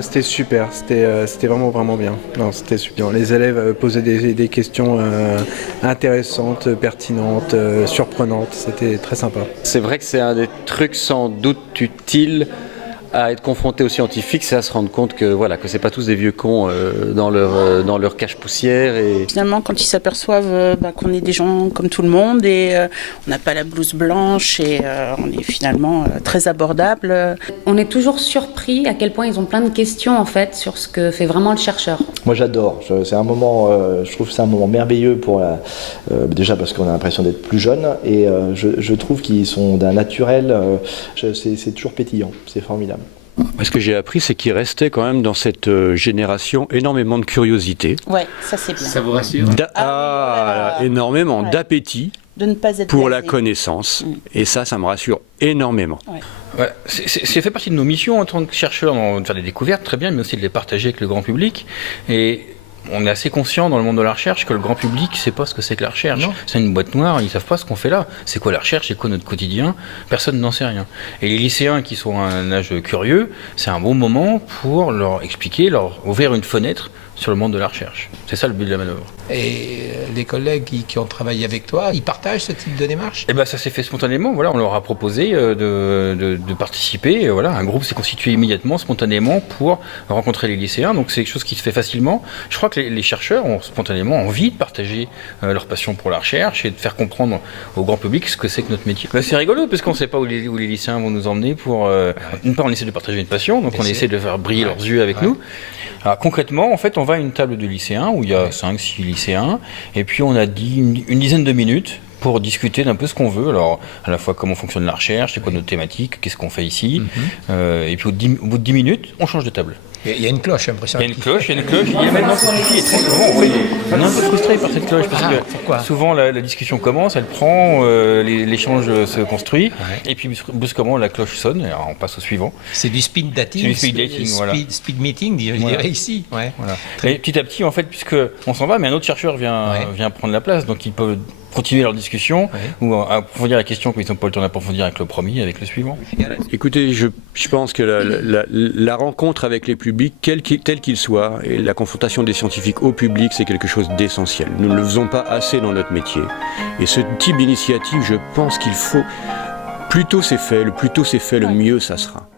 C'était super, c'était vraiment bien. Non, c'était super. Les élèves posaient des questions intéressantes, pertinentes, surprenantes. C'était très sympa. C'est vrai que c'est un des trucs sans doute utiles à être confronté aux scientifiques, c'est à se rendre compte que c'est pas tous des vieux cons dans leur cache-poussière. Et finalement, quand ils s'aperçoivent qu'on est des gens comme tout le monde et on n'a pas la blouse blanche et on est finalement très abordable. On est toujours surpris à quel point ils ont plein de questions en fait sur ce que fait vraiment le chercheur. Moi j'adore, c'est un moment, je trouve que c'est un moment merveilleux déjà parce qu'on a l'impression d'être plus jeune et je trouve qu'ils sont d'un naturel, c'est toujours pétillant, c'est formidable. Ce que j'ai appris, c'est qu'il restait quand même dans cette génération énormément de curiosité. Ouais, ça c'est bien. Ça vous rassure ? Énormément d'appétit de ne pas être pour blasé. la connaissance. Et ça me rassure énormément. Ouais. Voilà. C'est fait partie de nos missions en tant que chercheurs, de faire des découvertes, très bien, mais aussi de les partager avec le grand public. Et on est assez conscient dans le monde de la recherche que le grand public ne sait pas ce que c'est que la recherche. Non. C'est une boîte noire, ils ne savent pas ce qu'on fait là. C'est quoi la recherche, c'est quoi notre quotidien ? Personne n'en sait rien. Et les lycéens qui sont à un âge curieux, c'est un bon moment pour leur expliquer, leur ouvrir une fenêtre sur le monde de la recherche. C'est ça le but de la manœuvre. Et les collègues qui ont travaillé avec toi, ils partagent ce type de démarche ? Eh ben, ça s'est fait spontanément. Voilà, on leur a proposé de participer. Voilà, un groupe s'est constitué immédiatement, spontanément, pour rencontrer les lycéens. Donc c'est quelque chose qui se fait facilement. Je crois que les chercheurs ont spontanément envie de partager leur passion pour la recherche et de faire comprendre au grand public ce que c'est que notre métier. Ben, c'est rigolo parce qu'on ne sait pas où les lycéens vont nous emmener pour... D'une part, on essaie de partager une passion, donc on essaie de faire briller leurs yeux avec nous. Alors, concrètement, en fait, on va à une table de lycéens où il y a 5-6 lycéens et puis on a dit une dizaine de minutes pour discuter d'un peu ce qu'on veut. Alors, à la fois comment fonctionne la recherche, c'est quoi notre thématique, qu'est-ce qu'on fait ici. Et puis au bout de 10 minutes, on change de table. Il y a une cloche, j'ai l'impression. Il y a une cloche. Il y a maintenant qui est très souvent, on est un peu frustré par cette cloche parce que souvent la discussion commence, elle prend, l'échange se construit, et puis brusquement la cloche sonne, et alors on passe au suivant. C'est du speed dating. C'est du speed dating, voilà. Speed meeting, je dirais ici. Ouais. Voilà. Et petit à petit, en fait, puisque on s'en va, mais un autre chercheur vient prendre la place, donc ils peuvent continuer leur discussion ou approfondir la question qu'ils n'ont pas le temps d'approfondir avec le premier, avec le suivant. Écoutez, je pense que la rencontre avec les publics, tel qu'il soit, et la confrontation des scientifiques au public, c'est quelque chose d'essentiel. Nous ne le faisons pas assez dans notre métier. Et ce type d'initiative, je pense qu'il faut... Plus tôt c'est fait, le mieux ça sera.